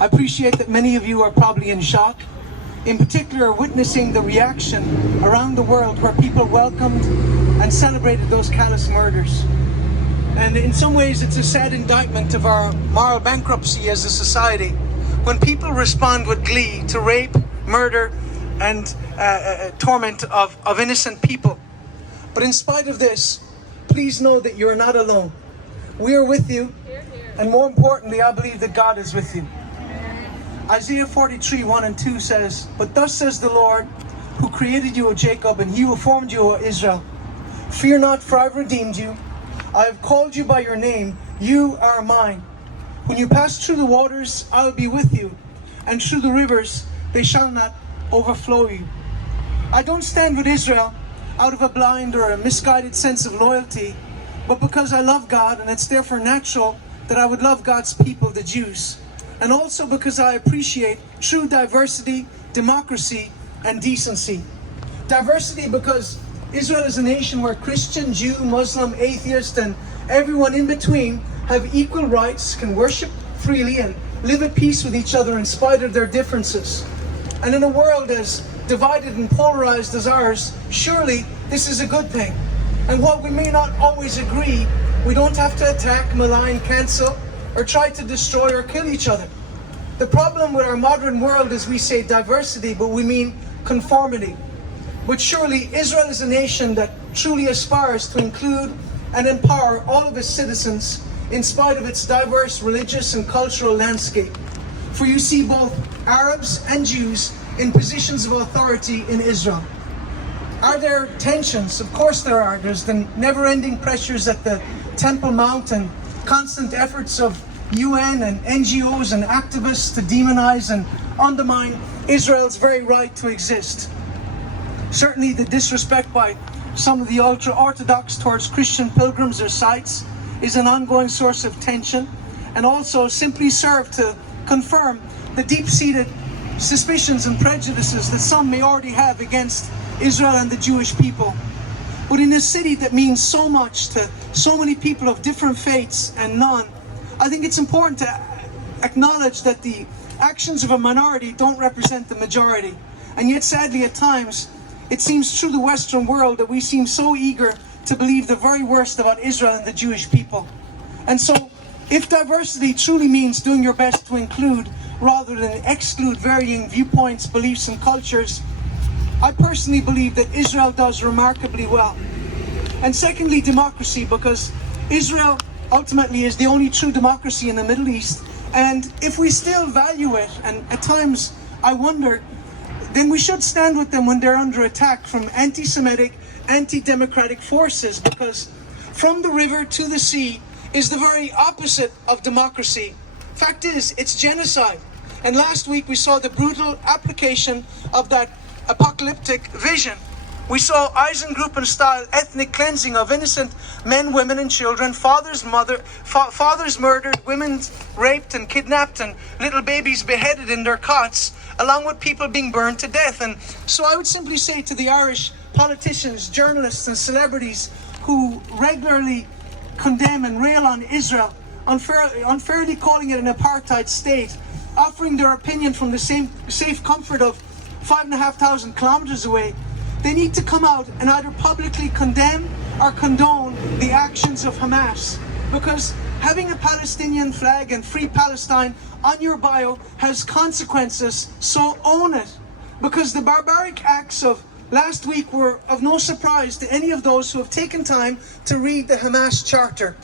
I appreciate that many of you are probably in shock, in particular witnessing the reaction around the world where people welcomed and celebrated those callous murders. And in some ways it's a sad indictment of our moral bankruptcy as a society when people respond with glee to rape, murder and torment of innocent people. But in spite of this, please know that you're not alone. We are with you, and more importantly, I believe that God is with you. Isaiah 43, 1 and 2 says, "But thus says the Lord, who created you, O Jacob, and he who formed you, O Israel. Fear not, for I have redeemed you. I have called you by your name. You are mine. When you pass through the waters, I will be with you, and through the rivers, they shall not overflow you." I don't stand with Israel out of a blind or a misguided sense of loyalty, but because I love God, and it's therefore natural that I would love God's people, the Jews. And also because I appreciate true diversity, democracy, and decency. Diversity because Israel is a nation where Christian, Jew, Muslim, atheist, and everyone in between have equal rights, can worship freely, and live at peace with each other in spite of their differences. And in a world as divided and polarized as ours, surely this is a good thing. And while we may not always agree, we don't have to attack, malign, cancel, or try to destroy or kill each other. The problem with our modern world is we say diversity, but we mean conformity. But surely Israel is a nation that truly aspires to include and empower all of its citizens in spite of its diverse religious and cultural landscape. For you see both Arabs and Jews in positions of authority in Israel. Are there tensions? Of course there are. There's the never-ending pressures at the Temple Mount and constant efforts of UN and NGOs and activists to demonize and undermine Israel's very right to exist. Certainly the disrespect by some of the ultra-Orthodox towards Christian pilgrims or sites is an ongoing source of tension, and also simply serve to confirm the deep-seated suspicions and prejudices that some may already have against Israel and the Jewish people. But in a city that means so much to so many people of different faiths and none, I think it's important to acknowledge that the actions of a minority don't represent the majority. And yet sadly at times, it seems through the Western world that we seem so eager to believe the very worst about Israel and the Jewish people. And so, if diversity truly means doing your best to include rather than exclude varying viewpoints, beliefs and cultures, I personally believe that Israel does remarkably well. And secondly, democracy, because Israel ultimately is the only true democracy in the Middle East. And if we still value it, and at times I wonder, then we should stand with them when they're under attack from anti-Semitic, anti-democratic forces, because from the river to the sea is the very opposite of democracy. Fact is, it's genocide. And last week we saw the brutal application of that apocalyptic vision. We saw Eisengruppen-style ethnic cleansing of innocent men, women and children, fathers murdered, women raped and kidnapped, and little babies beheaded in their cots, along with people being burned to death. And so I would simply say to the Irish politicians, journalists and celebrities who regularly condemn and rail on Israel, unfairly calling it an apartheid state, offering their opinion from the same safe comfort of 5,500 kilometers away, they need to come out and either publicly condemn or condone the actions of Hamas. Because having a Palestinian flag and free Palestine on your bio has consequences, so own it. Because the barbaric acts of last week were of no surprise to any of those who have taken time to read the Hamas charter.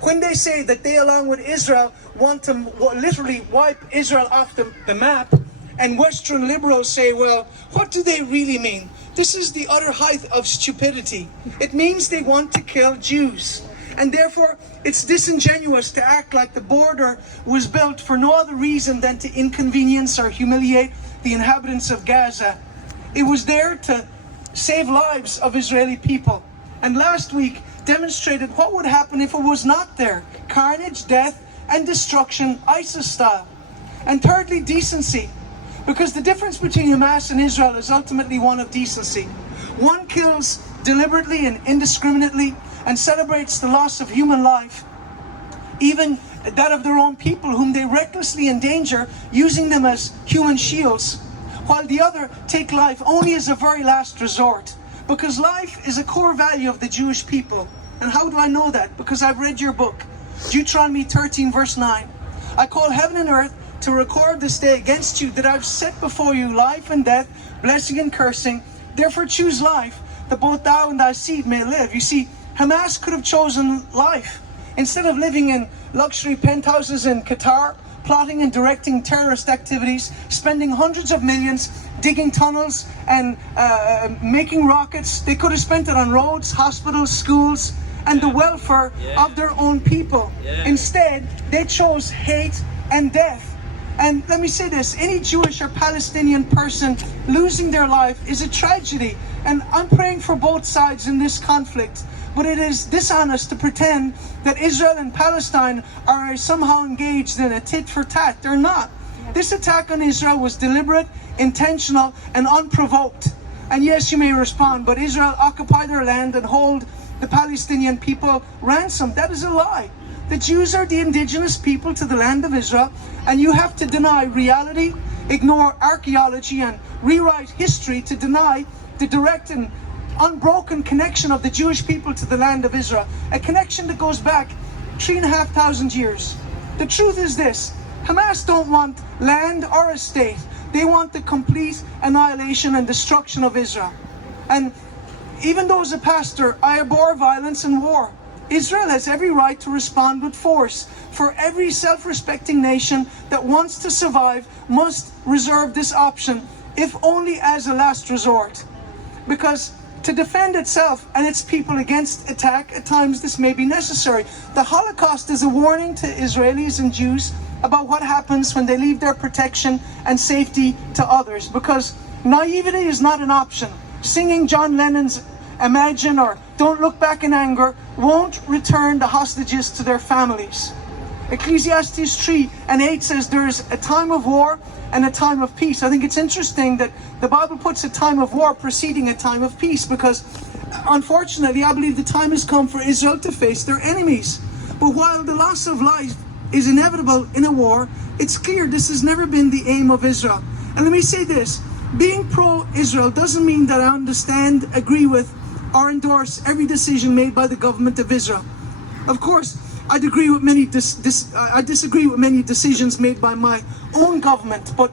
When they say that they, along with Israel, want to literally wipe Israel off the map, and Western liberals say, well, what do they really mean? This is the utter height of stupidity. It means they want to kill Jews. And therefore, it's disingenuous to act like the border was built for no other reason than to inconvenience or humiliate the inhabitants of Gaza. It was there to save lives of Israeli people. And last week demonstrated what would happen if it was not there. Carnage, death, and destruction, ISIS style. And thirdly, decency. Because the difference between Hamas and Israel is ultimately one of decency. One kills deliberately and indiscriminately and celebrates the loss of human life, even that of their own people, whom they recklessly endanger, using them as human shields, while the other take life only as a very last resort. Because life is a core value of the Jewish people. And how do I know that? Because I've read your book, Deuteronomy 13 verse 9. I call heaven and earth to record this day against you, that I've set before you life and death, blessing and cursing. Therefore choose life, that both thou and thy seed may live. You see, Hamas could have chosen life. Instead of living in luxury penthouses in Qatar, plotting and directing terrorist activities, spending hundreds of millions, digging tunnels and making rockets, they could have spent it on roads, hospitals, schools, and the welfare of their own people. Instead, they chose hate and death. And let me say this, any Jewish or Palestinian person losing their life is a tragedy. And I'm praying for both sides in this conflict. But it is dishonest to pretend that Israel and Palestine are somehow engaged in a tit for tat. They're not. This attack on Israel was deliberate, intentional, and unprovoked. And yes, you may respond, but Israel occupy their land and hold the Palestinian people ransom. That is a lie. The Jews are the indigenous people to the land of Israel, and you have to deny reality, ignore archaeology, and rewrite history to deny the direct and unbroken connection of the Jewish people to the land of Israel, a connection that goes back 3,500 years. The truth is this, Hamas don't want land or a state. They want the complete annihilation and destruction of Israel. And even though as a pastor, I abhor violence and war. Israel has every right to respond with force. For every self-respecting nation that wants to survive must reserve this option, if only as a last resort. Because to defend itself and its people against attack, at times this may be necessary. The Holocaust is a warning to Israelis and Jews about what happens when they leave their protection and safety to others, because naivety is not an option. Singing John Lennon's Imagine or Don't Look Back in Anger won't return the hostages to their families. Ecclesiastes 3:8 says there is a time of war and a time of peace. I think it's interesting that the Bible puts a time of war preceding a time of peace, because unfortunately I believe the time has come for Israel to face their enemies. But while the loss of life is inevitable in a war, it's clear this has never been the aim of Israel. And let me say this, being pro-Israel doesn't mean that I understand, agree with, or endorse every decision made by the government of Israel. Of course, I disagree with many decisions made by my own government, but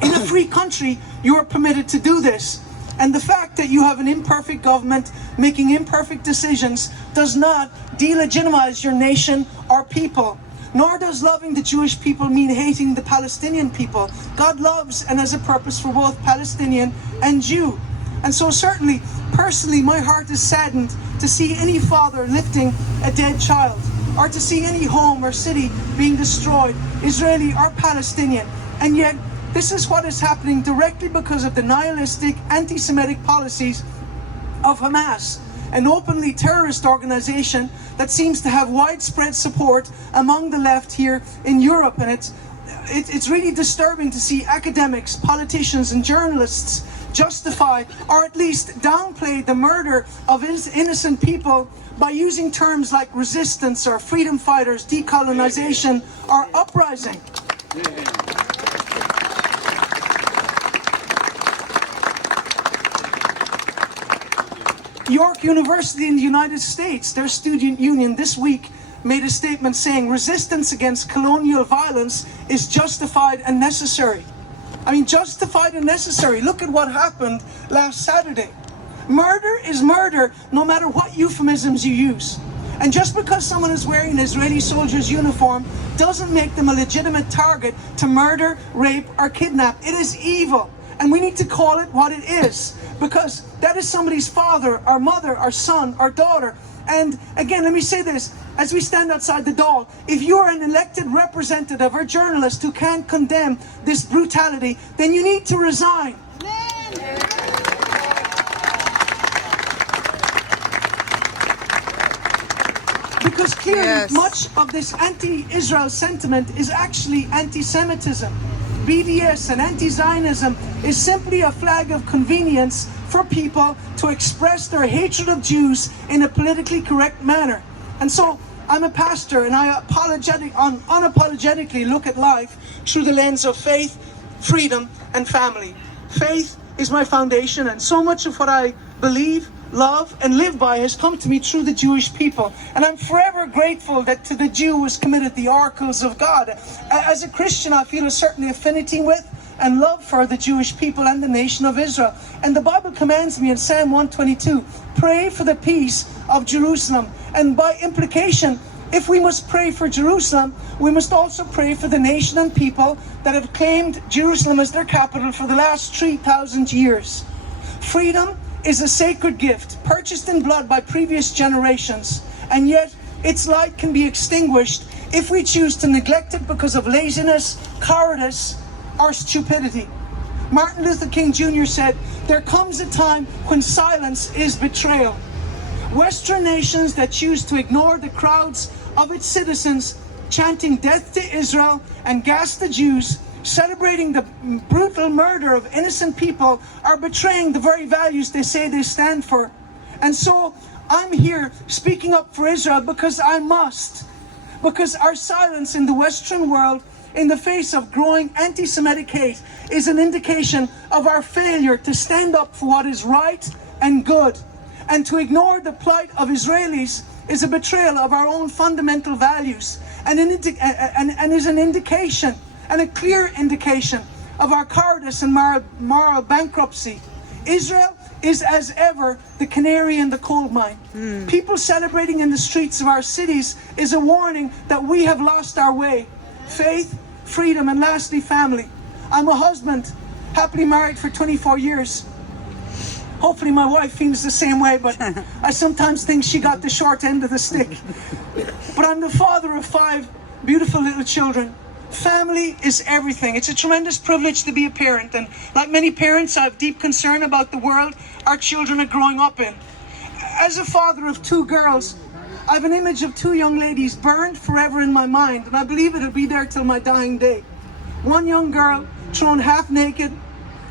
in a free country, you are permitted to do this. And the fact that you have an imperfect government making imperfect decisions does not delegitimize your nation or people. Nor does loving the Jewish people mean hating the Palestinian people. God loves and has a purpose for both Palestinian and Jew. And so certainly, personally, my heart is saddened to see any father lifting a dead child, or to see any home or city being destroyed, Israeli or Palestinian. And yet, this is what is happening directly because of the nihilistic, anti-Semitic policies of Hamas, an openly terrorist organization that seems to have widespread support among the left here in Europe. And it's really disturbing to see academics, politicians and journalists justify or at least downplay the murder of innocent people by using terms like resistance or freedom fighters, decolonization or uprising. York University in the United States, their student union this week made a statement saying resistance against colonial violence is justified and necessary. I mean, justified and necessary. Look at what happened last Saturday. Murder is murder, no matter what euphemisms you use. And just because someone is wearing an Israeli soldier's uniform doesn't make them a legitimate target to murder, rape, or kidnap. It is evil. And we need to call it what it is, because that is somebody's father, or mother, or son, or daughter. And again, let me say this, as we stand outside the door, if you are an elected representative or journalist who can't condemn this brutality, then you need to resign. Because clearly, much of this anti-Israel sentiment is actually anti-Semitism. BDS and anti-Zionism is simply a flag of convenience for people to express their hatred of Jews in a politically correct manner. And so I'm a pastor, and I unapologetically look at life through the lens of faith, freedom, and family. Faith is my foundation, and so much of what I believe, love, and live by has come to me through the Jewish people. And I'm forever grateful that to the Jew was committed the oracles of God. As a Christian, I feel a certain affinity with and love for the Jewish people and the nation of Israel. And the Bible commands me in Psalm 122, pray for the peace of Jerusalem. And by implication, if we must pray for Jerusalem, we must also pray for the nation and people that have claimed Jerusalem as their capital for the last 3,000 years. Freedom is a sacred gift, purchased in blood by previous generations, and yet its light can be extinguished if we choose to neglect it because of laziness, cowardice, or stupidity. Martin Luther King Jr. said, there comes a time when silence is betrayal. Western nations that choose to ignore the crowds of its citizens chanting death to Israel and gas the Jews, celebrating the brutal murder of innocent people, are betraying the very values they say they stand for. And so I'm here speaking up for Israel because I must. Because our silence in the Western world in the face of growing anti-Semitic hate is an indication of our failure to stand up for what is right and good. And to ignore the plight of Israelis is a betrayal of our own fundamental values and is an indication, and a clear indication, of our cowardice and moral bankruptcy. Israel is as ever the canary in the coal mine. People celebrating in the streets of our cities is a warning that we have lost our way. Faith, freedom, and lastly, family. I'm a husband, happily married for 24 years. Hopefully my wife feels the same way, but I sometimes think she got the short end of the stick. But I'm the father of 5 beautiful little children. Family is everything. It's a tremendous privilege to be a parent, and like many parents, I have deep concern about the world our children are growing up in. As a father of 2 girls, I have an image of 2 young ladies burned forever in my mind, and I believe it'll be there till my dying day. One young girl thrown half naked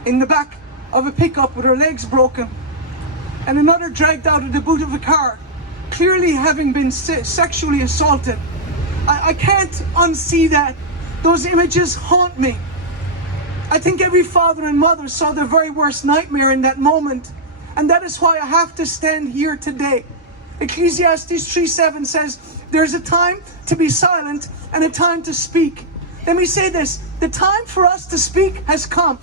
in the back of a pickup with her legs broken, and another dragged out of the boot of a car, clearly having been sexually assaulted. I can't unsee that. Those images haunt me. I think every father and mother saw their very worst nightmare in that moment, and that is why I have to stand here today. Ecclesiastes 3:7 says, there's a time to be silent and a time to speak. Let me say this, the time for us to speak has come.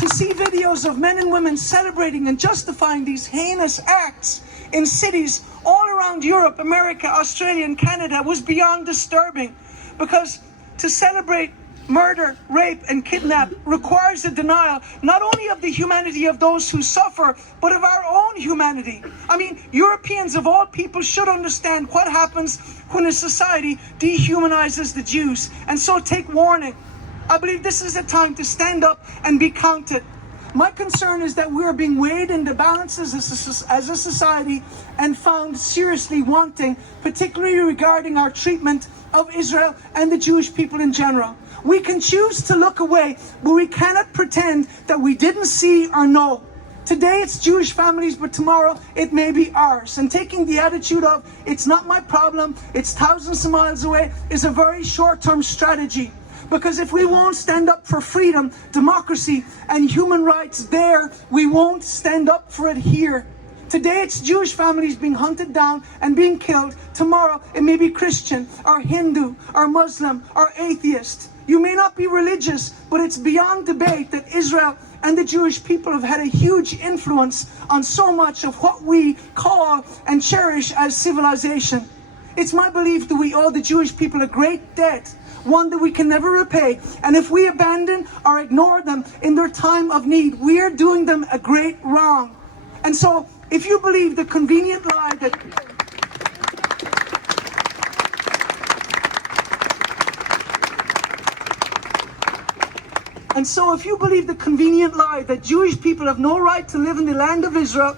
To see videos of men and women celebrating and justifying these heinous acts in cities all around Europe, America, Australia, and Canada was beyond disturbing, because to celebrate murder, rape, and kidnap requires a denial not only of the humanity of those who suffer, but of our own humanity. I mean, Europeans of all people should understand what happens when a society dehumanizes the Jews, and so take warning. I believe this is a time to stand up and be counted. My concern is that we are being weighed in the balances as a society and found seriously wanting, particularly regarding our treatment of Israel and the Jewish people in general. We can choose to look away, but we cannot pretend that we didn't see or know. Today it's Jewish families, but tomorrow it may be ours. And taking the attitude of, it's not my problem, it's thousands of miles away, is a very short-term strategy. Because if we won't stand up for freedom, democracy, and human rights there, we won't stand up for it here. Today it's Jewish families being hunted down and being killed. Tomorrow it may be Christian, or Hindu, or Muslim, or atheist. You may not be religious, but it's beyond debate that Israel and the Jewish people have had a huge influence on so much of what we call and cherish as civilization. It's my belief that we owe the Jewish people a great debt, one that we can never repay, and if we abandon or ignore them in their time of need, we are doing them a great wrong. And so, if you believe the convenient lie that Jewish people have no right to live in the land of Israel,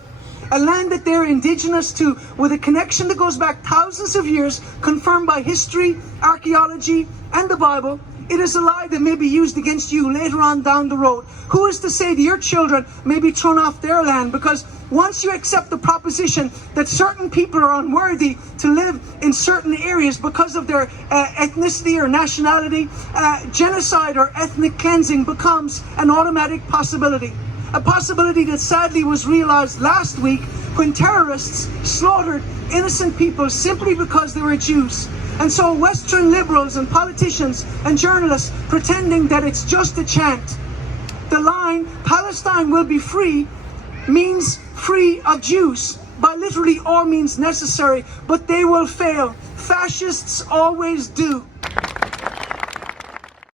a land that they're indigenous to, with a connection that goes back thousands of years, confirmed by history, archaeology, and the Bible, It is a lie that may be used against you later on down the road. Who is to say that your children may be thrown off their land? Because once you accept the proposition that certain people are unworthy to live in certain areas because of their ethnicity or nationality, genocide or ethnic cleansing becomes an automatic possibility. A possibility that sadly was realized last week when terrorists slaughtered innocent people simply because they were Jews. And so Western liberals and politicians and journalists pretending that it's just a chant. The line, Palestine will be free, means free of Jews by literally all means necessary, but they will fail. Fascists always do.